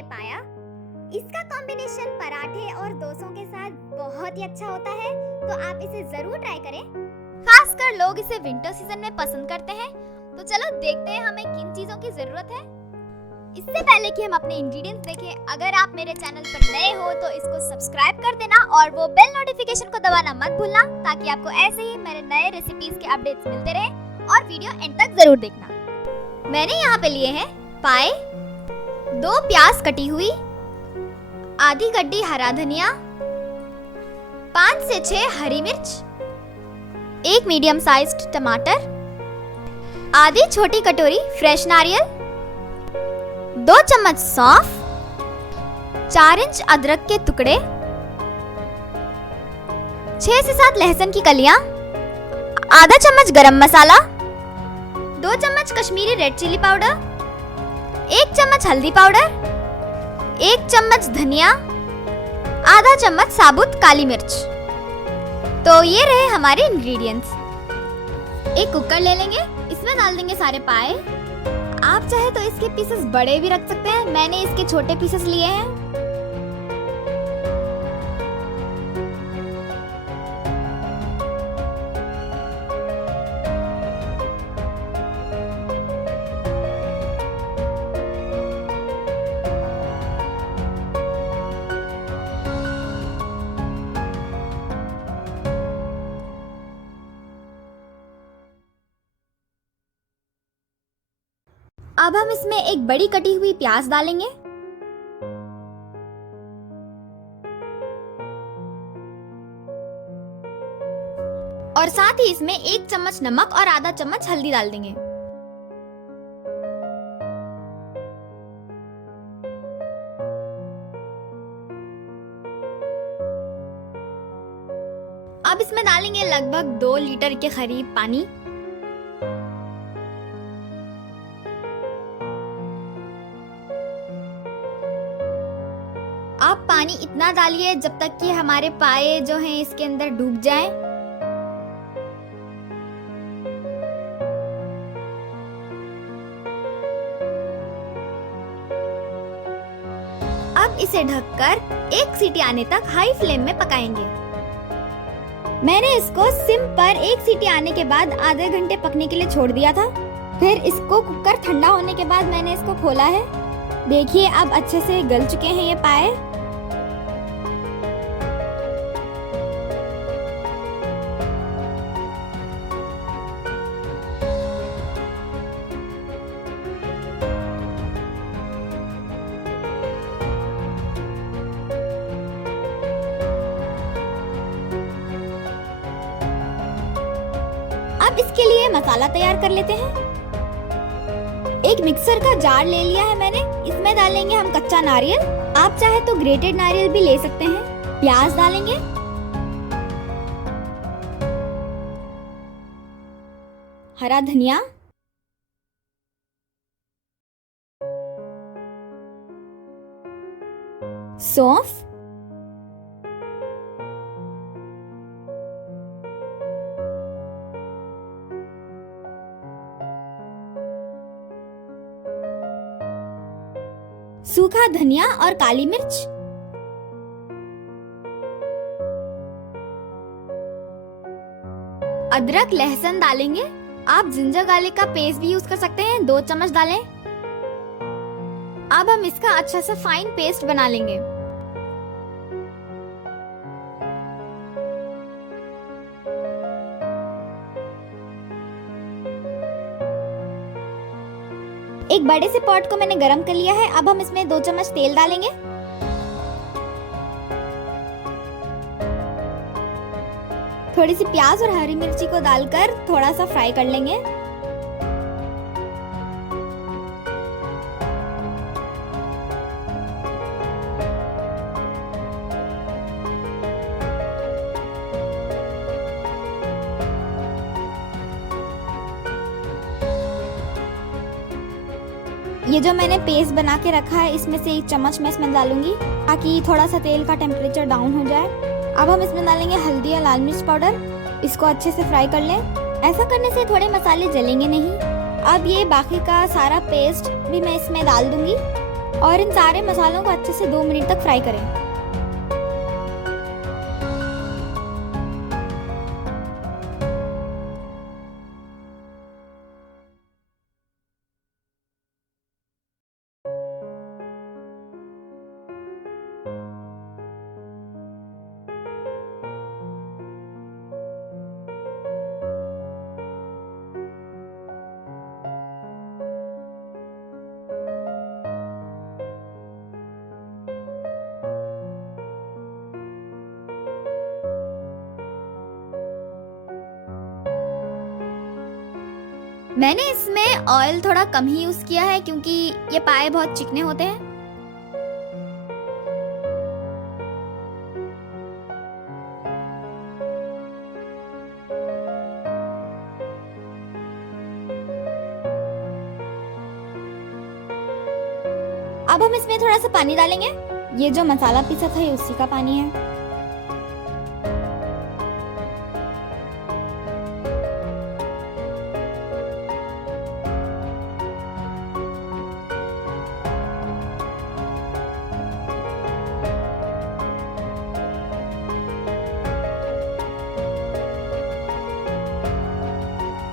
ये पाया। इसका कॉम्बिनेशन पराठे और डोसों के साथ बहुत ही अच्छा होता है, तो आप इसे जरूर ट्राई करें। खासकर लोग इसे विंटर सीजन में पसंद करते हैं। तो चलो देखते हैं हमें किन चीजों की जरूरत है। इससे पहले कि हम अपने इंग्रेडिएंट्स देखें, अगर आप मेरे चैनल पर नए हो तो इसको सब्सक्राइब कर देना और वो बेल नोटिफिकेशन को दबाना मत भूलना, ताकि आपको ऐसे ही मेरे नए रेसिपीज के अपडेट्स मिलते रहें और वीडियो एंड तक जरूर देखना। मैंने यहाँ पे लिए हैं पाए, 2 प्याज कटी हुई, आधी गड्डी हरा धनिया, 5 से 6 हरी मिर्च, 1 मीडियम साइज्ड टमाटर, आधी छोटी कटोरी फ्रेश नारियल, 2 चम्मच सौंफ, 4 इंच अदरक के टुकड़े, 6 से 7 लहसुन की कलियां, आधा चम्मच गरम मसाला, 2 चम्मच कश्मीरी रेड चिली पाउडर, 1 चम्मच हल्दी पाउडर, 1 चम्मच धनिया, आधा चम्मच साबुत काली मिर्च। तो ये रहे हमारे इंग्रेडिएंट्स। एक कुकर ले लेंगे, इसमें डाल देंगे सारे पाए। आप चाहे तो इसके पीसेस बड़े भी रख सकते हैं, मैंने इसके छोटे पीसेस लिए हैं। अब हम इसमें एक बड़ी कटी हुई प्याज डालेंगे, और साथ ही इसमें 1 चम्मच नमक और आधा चम्मच हल्दी डाल देंगे। अब इसमें डालेंगे लगभग 2 लीटर के करीब पानी। आप पानी इतना डालिए जब तक कि हमारे पाए जो हैं इसके अंदर डूब जाएं। अब इसे ढककर 1 सीटी आने तक हाई फ्लेम में पकाएंगे। मैंने इसको सिम पर 1 सीटी आने के बाद आधे घंटे पकने के लिए छोड़ दिया था। फिर इसको कुकर ठंडा होने के बाद मैंने इसको खोला है। देखिए अब अच्छे से गल चुके हैं ये पाए। अब इसके लिए मसाला तैयार कर लेते हैं। एक मिक्सर का जार ले लिया है मैंने, इसमें डालेंगे हम कच्चा नारियल। आप चाहे तो ग्रेटेड नारियल भी ले सकते हैं। प्याज डालेंगे, हरा धनिया, सौंफ, सूखा धनिया और काली मिर्च, अदरक लहसुन डालेंगे। आप जिंजर गार्लिक का पेस्ट भी यूज कर सकते हैं, 2 चम्मच डालें। अब हम इसका अच्छा सा फाइन पेस्ट बना लेंगे। एक बड़े से पॉट को मैंने गरम कर लिया है। अब हम इसमें 2 चम्मच तेल डालेंगे। थोड़ी सी प्याज और हरी मिर्ची को डालकर थोड़ा सा फ्राई कर लेंगे। ये जो मैंने पेस्ट बना के रखा है, इसमें से 1 चम्मच मैं इसमें डालूंगी ताकि थोड़ा सा तेल का टेम्परेचर डाउन हो जाए। अब हम इसमें डालेंगे हल्दी या लाल मिर्च पाउडर। इसको अच्छे से फ्राई कर लें। ऐसा करने से थोड़े मसाले जलेंगे नहीं। अब ये बाकी का सारा पेस्ट भी मैं इसमें डाल दूंगी। और इन सारे मसालों को अच्छे से 2 मिनट तक फ्राई करें। मैंने इसमें ऑयल थोड़ा कम ही यूज किया है क्योंकि ये पाए बहुत चिकने होते हैं। अब हम इसमें थोड़ा सा पानी डालेंगे। ये जो मसाला पीसा था ये उसी का पानी है।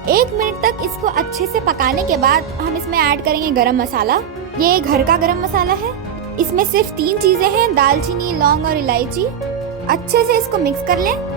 एक मिनट तक इसको अच्छे से पकाने के बाद हम इसमें ऐड करेंगे गरम मसाला। ये घर का गरम मसाला है। इसमें सिर्फ 3 चीजें हैं, दालचीनी, लौंग और इलायची। अच्छे से इसको मिक्स कर लें।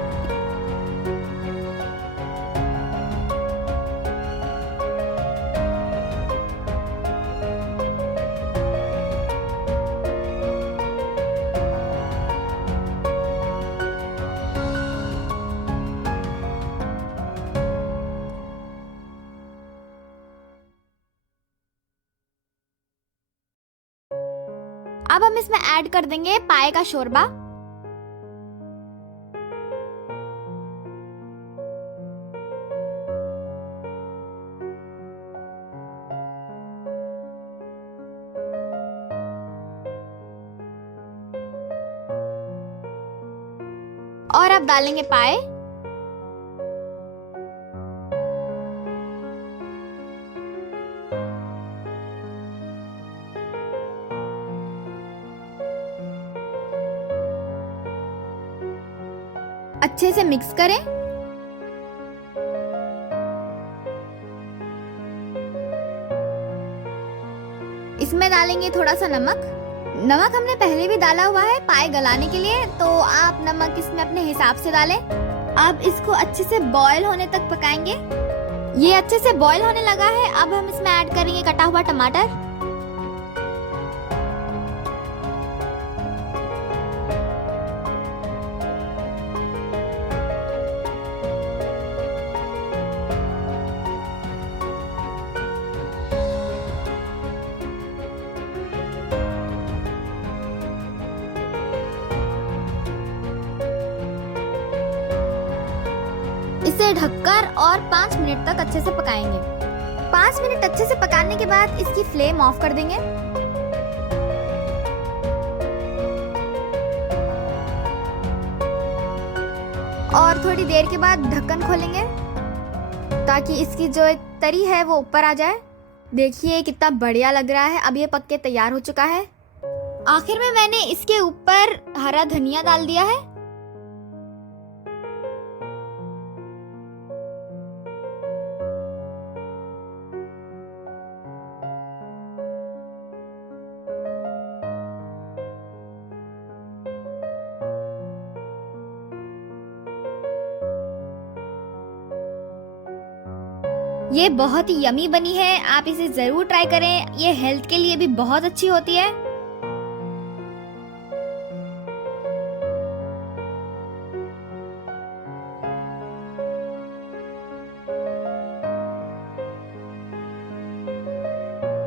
अब हम इसमें ऐड कर देंगे पाए का शोरबा। और अब डालेंगे पाए। अच्छे से मिक्स करें। इसमें डालेंगे थोड़ा सा नमक। नमक हमने पहले भी डाला हुआ है पाए गलाने के लिए, तो आप नमक इसमें अपने हिसाब से डालें। अब इसको अच्छे से बॉईल होने तक पकाएंगे। ये अच्छे से बॉईल होने लगा है। अब हम इसमें ऐड करेंगे कटा हुआ टमाटर। इसे ढककर और 5 मिनट तक अच्छे से पकाएंगे। 5 मिनट अच्छे से पकाने के बाद इसकी फ्लेम ऑफ कर देंगे। और थोड़ी देर के बाद ढक्कन खोलेंगे ताकि इसकी जो एक तरी है वो ऊपर आ जाए। देखिए कितना बढ़िया लग रहा है। अब ये पक के तैयार हो चुका है। आखिर में मैंने इसके ऊपर हरा धनिया डाल दिया है। ये बहुत ही यमी बनी है। आप इसे जरूर ट्राई करें। ये हेल्थ के लिए भी बहुत अच्छी होती है।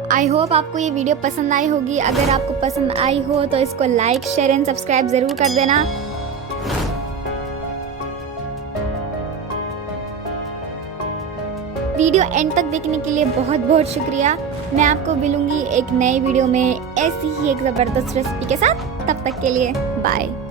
आई होप आपको ये वीडियो पसंद आई होगी। अगर आपको पसंद आई हो तो इसको लाइक, शेयर एंड सब्सक्राइब जरूर कर देना। वीडियो एंड तक देखने के लिए बहुत बहुत शुक्रिया। मैं आपको मिलूंगी एक नए वीडियो में ऐसी ही एक ज़बरदस्त रेसिपी के साथ। तब तक के लिए बाय।